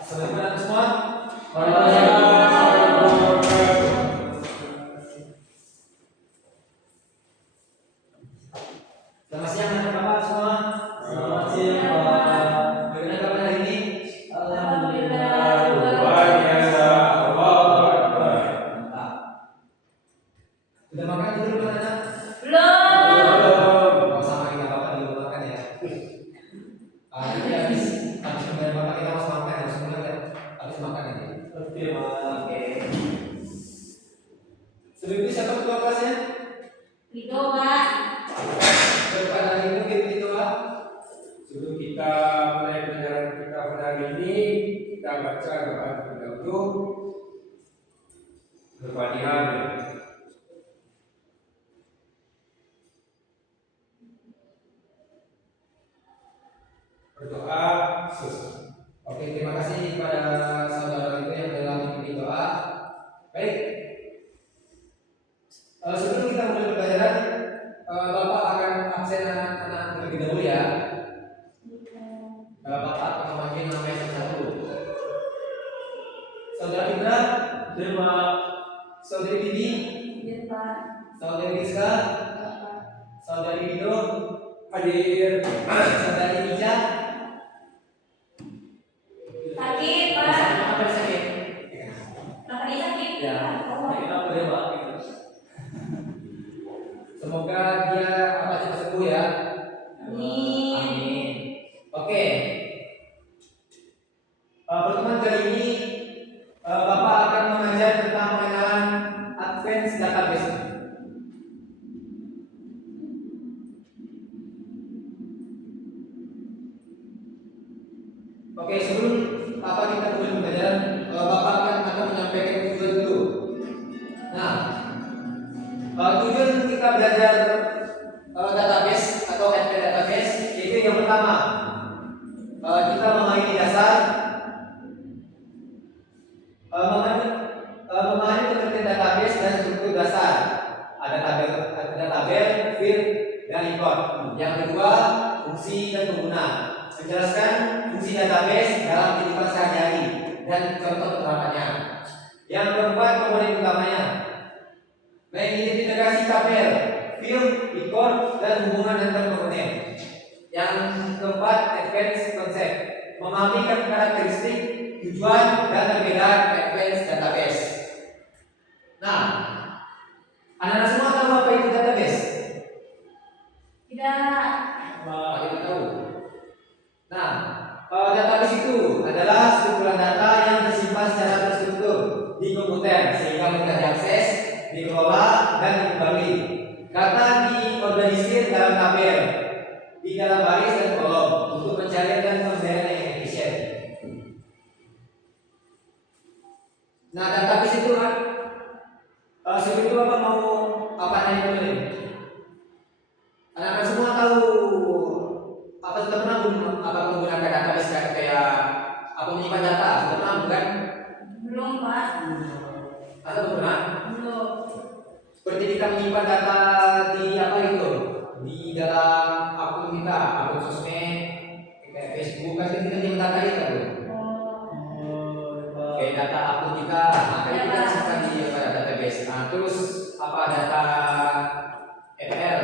Assalamualaikum semua. Selamat siang anak-anak semua. Selamat siang Pak. Bagaimana kabar hari ini? Alhamdulillah. Luar biasa. Mantap. Sudah makan tidur belum anak? Belum. Oh, sama kita bapak belum makan ya. Nanti habis pemberian bapak kita harus makan, harus mulai ya. Habis makan ini. Oke, oke. Sebelum itu siapa ketua kelasnya? Itu Pak. Depan hari ini gitu Pak. Sebelum kita mulai pelajaran kita pada hari ini, kita baca doa terlebih dahulu. Al-Fatihah. Berdoa selesai. Oke, terima kasih kepada saudara itu yang telah mengikuti doa. Baik. Sebelum kita mulai pelajaran, Bapak akan absen anak-anak terlebih dahulu ya. Bapak akan memanggil namanya satu-satu. Saudara Indra, terima. Saudari Bibi, Iya Pak. Saudari Rizka, Saudari Dido, Hadir. Saudari Ija. Sakit Pak. Apa yang sakit? Kakaknya sakit. Ya. Kita boleh Pak. Semoga dia cepat sembuh ya. Amin. Amin. Oke. Pertemuan kali ini Bapak akan mengajar tentang pengenalan Advanced Database. Oke, sebelum kita mulai pembelajaran, Bapak akan menyampaikan tujuan dulu. Nah, tujuan kita belajar database atau advanced database itu yang pertama, kita memahami dasar, memahami pengertian database dan struktur dasar. Ada tabel, field, dan record. Yang kedua, fungsi dan pengguna. Menjelaskan fungsi database dalam kehidupan sehari-hari dan contoh penerapannya. Yang keempat, komponen utamanya. Mengidentifikasi tabel, field, record, dan hubungan antar komponen. Yang keempat, advanced concept. Memahami karakteristik, tujuan, dan perbedaan advanced database. Nah, anak-anak semua tahu apa itu database? Tidak. Kita tahu. Nah, database itu adalah sekumpulan data yang tersimpan secara terstruktur di komputer sehingga mudah diakses, dikelola, dan dikembali. Data diorganisir dalam tabel, di dalam baris dan kolom untuk pencarian dan pemberian yang efisien. Nah, database itu kan, sebelum itu Bapak mau apa nanya dulu nih? Anak-anak semua tahu apa sudah pernah menggunakan database kayak apa menyimpan data? Sudah pernah bukan? Belum Pak. Atau belum pernah? Belum. Seperti kita menyimpan data di apa itu? Di dalam akun kita, akun sosmed, kayak Facebook kan kita menyimpan data kita tuh. Kayak data akun kita, makanya kita simpan di database. Nah, terus apa data FL,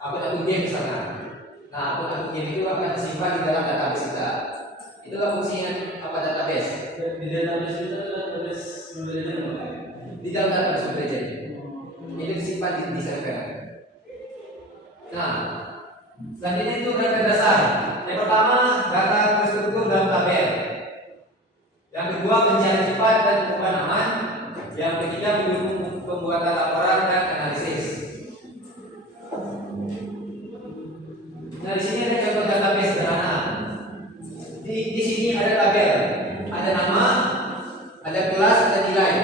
akun game misalnya. Nah, akun game itu akan disimpan di dalam database kita. Itulah fungsinya apa database. Di database itu database ledger bukan? Di dalam database ledger. Ini disimpan di server. Nah, selanjutnya itu data dasar. Yang pertama, data terstruktur dalam tabel. Yang kedua, pencarian cepat dan pengumpulan aman. Yang ketiga, mendukung pembuatan laporan dan analisis. Nah, di sini ada contoh database sederhana. Di sini ada tabel, ada nama, ada kelas, ada nilai.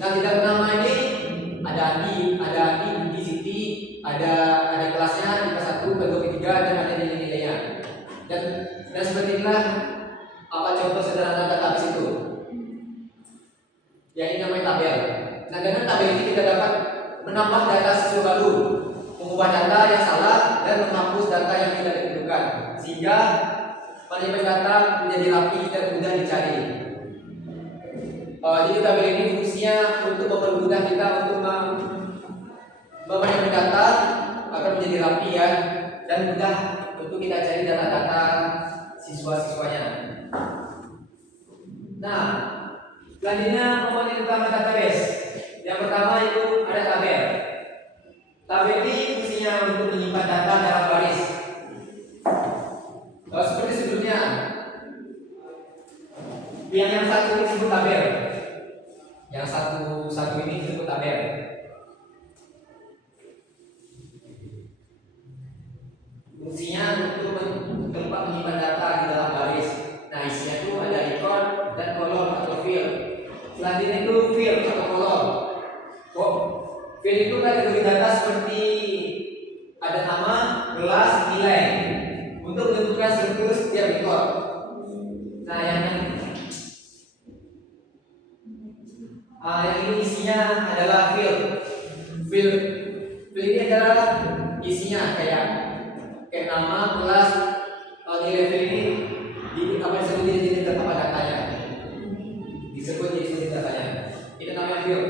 Nah, di dalam nama ini ada Andi, Siti, ada kelasnya IPA 1, IPA 3 dan ada nilai-nilainya. Dan seperti inilah apa contoh sederhana database itu. Yang ini namanya tabel. Nah, dengan tabel ini kita dapat menambah data siswa baru, mengubah data yang manajemen data menjadi rapi dan mudah dicari. Jadi tabel ini fungsinya untuk mempermudah kita untuk manajemen data agar menjadi rapi ya, dan mudah untuk kita cari data-data siswa-siswanya. Nah, selanjutnya komponen utama database. Yang pertama itu ada tabel. Tabel ini fungsinya untuk menyimpan data dalam baris. Seperti sebelumnya, yang satu ini disebut tabel. Yang satu ini disebut tabel. Fungsinya untuk tempat menyimpan data di dalam baris. Nah, isinya itu ada record dan kolom atau field. Selanjutnya itu field atau kolom. Field itu kategori data seperti ada nama, kelas, nilai untuk menentukan struktur setiap record. Nah, yang ini isinya adalah field. Field ini adalah isinya kayak nama, kelas, nilai field ini apa disebut jadi tempat datanya. Disebut jadi datanya. Itu namanya field.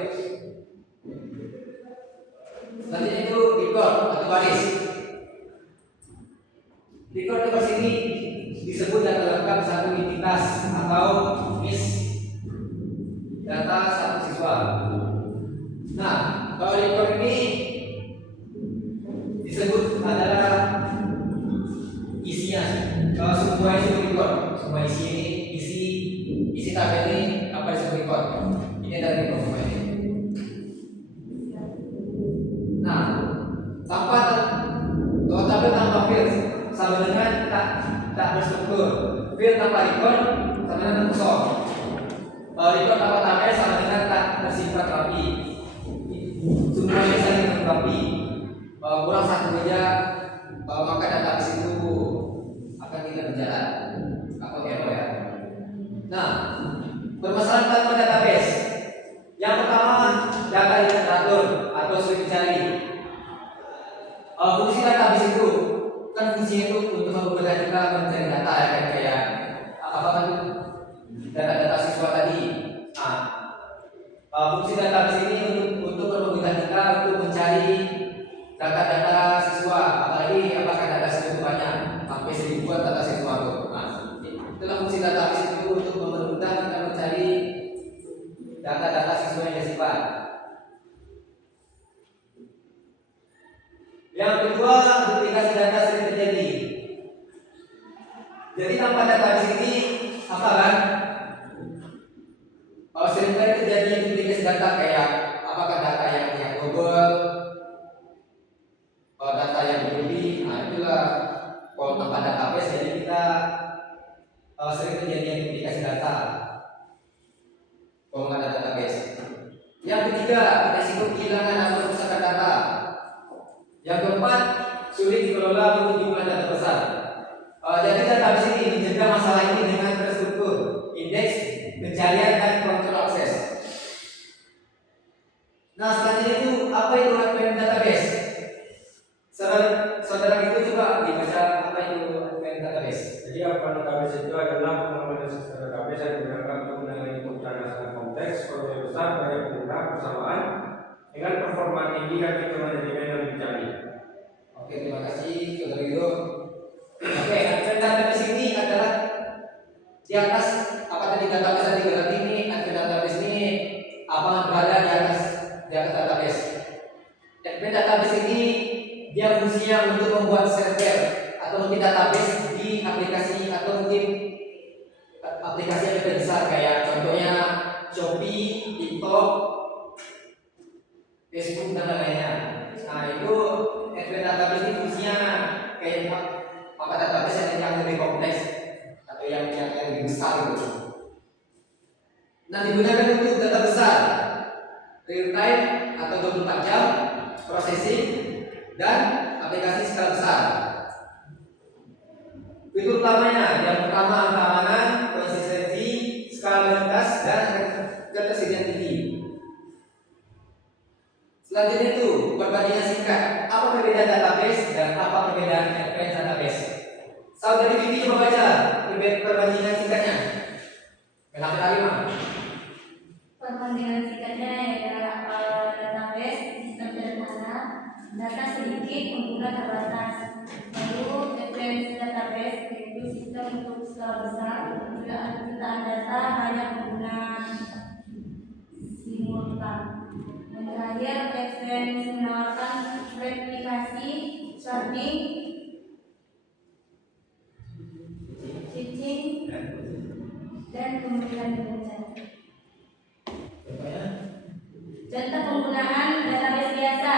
Selanjutnya itu record atau baris. Record di sini disebut data lengkap satu entitas atau list data satu siswa. Nah, kalau record ini disebut adalah isinya. Kalau semua isi record, semua isi ini isi tabel ini apa disebut record? Ini adalah record semua ini. Nah, kalau tabel tanpa field sama dengan tak berstruktur. Field tanpa record sama dengan kosong. Record tanpa tabel sama dengan tak tersimpan rapi. Semuanya saling rapi. Kurang satu aja, maka database itu akan tidak berjalan atau error ya. Nah, permasalahan tentang database. Yang pertama, data yang teratur atau sulit dicari. Fungsi database itu kan fungsinya itu untuk memudahkan kita mencari data ya kan, kayak apa kan data-data siswa tadi. Nah, fungsi database ini untuk memudahkan kita untuk mencari data-data siswa, apalagi apakah data siswa itu banyak sampai 1000-an data siswa itu. Nah, itulah fungsi database itu untuk mempermudah kita mencari data-data siswa yang disimpan. Yang kedua, duplikasi data sering terjadi. Jadi tanpa database ini apa kan? Seringkali terjadi duplikasi data kayak apakah data yang punya Google, data yang berlebih. Nah, itulah kalau tanpa database jadi kita sering terjadi duplikasi data. Kalau nggak ada database. Yang ketiga, risiko kehilangan atau kerusakan data. Yang keempat, sulit dikelola untuk jumlah data besar. Jadi database ini mencegah masalah ini dengan terstruktur, indeks, pencarian dan kontrol akses. Nah, selanjutnya itu apa itu advanced database? Saudara itu coba dibaca apa itu advanced database. Jadi advanced database itu adalah pengembangan sistem database yang digunakan untuk menangani kebutuhan dasar konteks, volume besar, banyak pengguna bersamaan dengan performa tinggi dan fitur manajemen yang dicari. Oke, terima kasih saudara itu. Oke, advanced database ini adalah di atas apa tadi database tadi, berarti ini advanced database ini apa berada di atas database. Advanced database ini dia fungsinya untuk membuat server atau mungkin database di aplikasi atau mungkin aplikasi yang lebih besar kayak contohnya Shopee, TikTok, Facebook dan lainnya. Nah, itu advanced database ini fungsinya kayak apa database yang lebih kompleks atau yang lebih besar gitu. Nah, digunakan untuk data besar, real time atau 24 jam, processing dan aplikasi skala besar. Fitur utamanya yang pertama keamanan, konsistensi, skalabilitas dan ketersediaan tinggi. Selanjutnya itu perbandingan singkat. Apa perbedaan database dan apa perbedaan advanced database? Saudari Vivi coba baca perbandingan singkatnya. Kenapa kali mah? Perbandingan singkatnya adalah database sistem sederhana, data sedikit, pengguna terbatas. Lalu referensi database yaitu sistem untuk skala besar, jutaan data hanya pengguna simultan. Dan terakhir, referensi menawarkan replikasi, sharding, switching, dan kemungkinan bekerja. Contohnya? Contoh penggunaan database biasa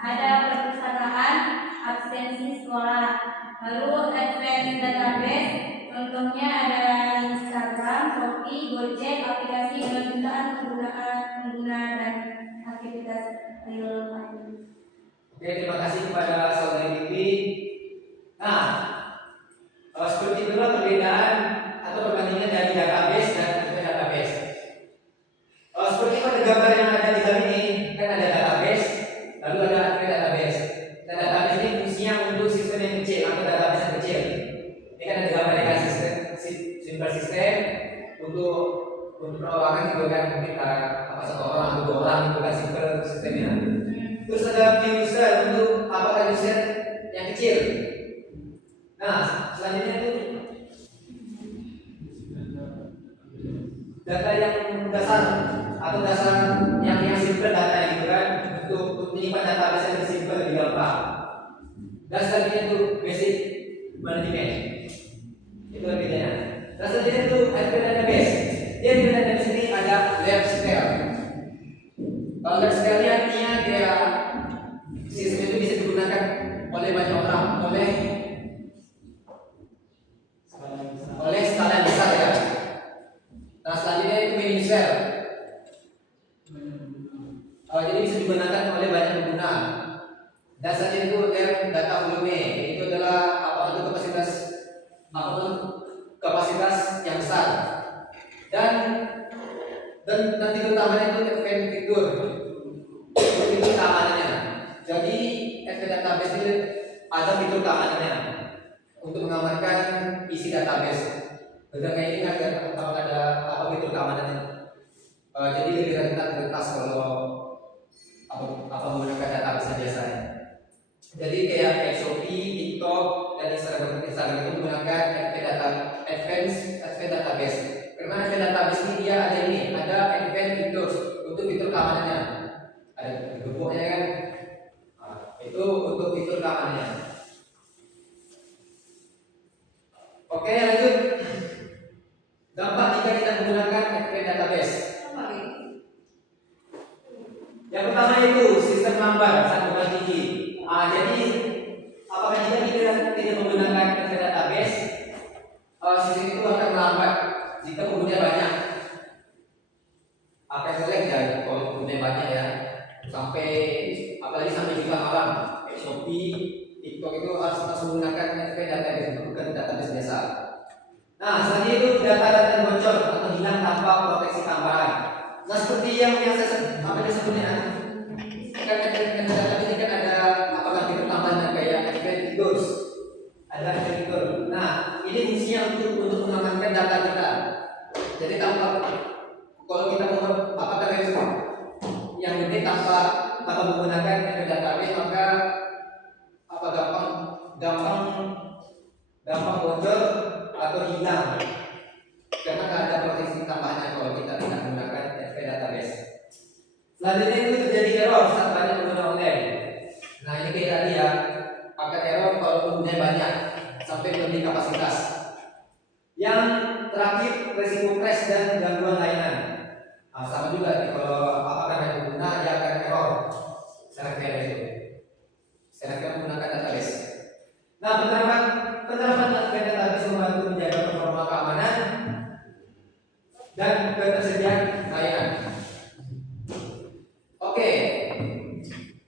ada perpustakaan, absensi sekolah. Lalu referensi database, contohnya ada Instagram, Shopee, Gojek, aplikasi dengan jutaan pengguna dan aktivitas real time. Oke, terima kasih kepada saudari Vivi. Nah, seperti itulah perbedaan atau perbandingan dari database dan database. Seperti pada gambar yang ada di dalam ini, kan ada database, lalu ada database. Dan database ini fungsinya untuk sistem yang kecil atau database yang kecil. Ini kan ada gambar dengan simple system untuk perorangan gitu kan, mungkin satu orang atau dua orang itu kan simple sistemnya. Terus ada view user untuk apakah user yang kecil. Nah, selanjutnya itu data yang dasar atau dasar yang simple data gitu kan, untuk menyimpan database yang simple di gampang. Dan selanjutnya itu basic management. Itu bedanya. Dan selanjutnya itu SQL database. Dia di database ini ada large scale. Kalau large scale-nya artinya dia sistem itu bisa digunakan oleh banyak orang, oleh skala yang besar ya. Nah, selanjutnya itu mini cell. Jadi bisa digunakan oleh banyak pengguna. Dan selanjutnya itu data volume, itu adalah untuk kapasitas yang besar. Dan fitur utamanya itu event fitur keamanannya. Jadi event database itu ada fitur keamanannya untuk mengamankan isi database. Beda kayak ini ada fitur keamanannya. Jadi lebih rentan retas kalau menggunakan database biasanya. Jadi kayak Shopee, TikTok, dan Instagram itu menggunakan advanced database. Karena advanced database ini dia ada advanced features untuk fitur keamanannya. Ada gemboknya kan? Itu untuk fitur keamanannya. Oke, lanjut. Dampak jika kita menggunakan advanced database. Yang pertama itu sistem lambat saat beban tinggi. Jadi apakah jika kita tidak menggunakan advanced database, sistem itu akan melambat jika penggunanya banyak. Akan jelek ya kalau penggunanya banyak ya. Apalagi sampai jutaan orang. Kayak Shopee, TikTok itu harus menggunakan advanced database, bukan database biasa. Nah, selanjutnya itu data bocor atau hilang tanpa proteksi tambahan. Nah, seperti yang saya sebutnya, kan database ini kan ada fitur tambahan kayak advanced features, ada advanced fitur. Nah, ini fungsinya untuk mengamankan data kita. Jadi kalau kita mau yang penting tanpa menggunakan database, maka gampang bocor atau hilang karena tidak ada proteksi tambahannya kalau kita tidak menggunakan database. Selanjutnya itu terjadi error saat banyak pengguna online. Nah, ini kayak tadi ya, pakai error kalau penggunanya banyak sampai lebih kapasitas. Yang terakhir resiko crash dan gangguan layanan. Sama juga nih, kalau banyak pengguna dia akan error server itu. Server menggunakan database. Nah, penerapan database membantu menjaga performa keamanan dan ketersediaan layanan. Oke,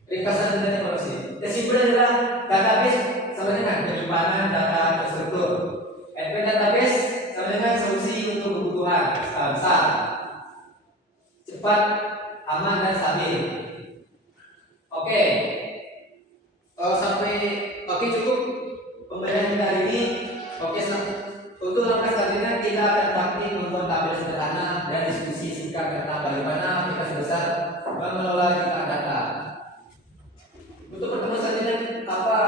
ringkasan dan evaluasi. Kesimpulan adalah database sama dengan penyimpanan data terstruktur. Advanced database sama dengan solusi untuk kebutuhan skala besar, cepat, aman dan stabil. Oke, cukup pembelajaran kita hari ini. Untuk langkah bagaimana aplikasi besar mengelola jutaan data. Untuk pertemuan selanjutnya apa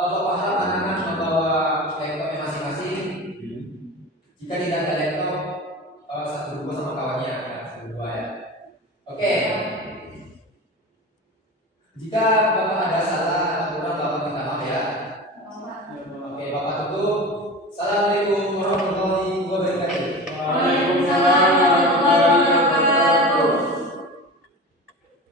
Bapak harap anak-anak membawa laptopnya masing-masing. Jika tidak ada laptop, satu dua sama kawannya, ya, satu dua ya. Oke. Jika Bapak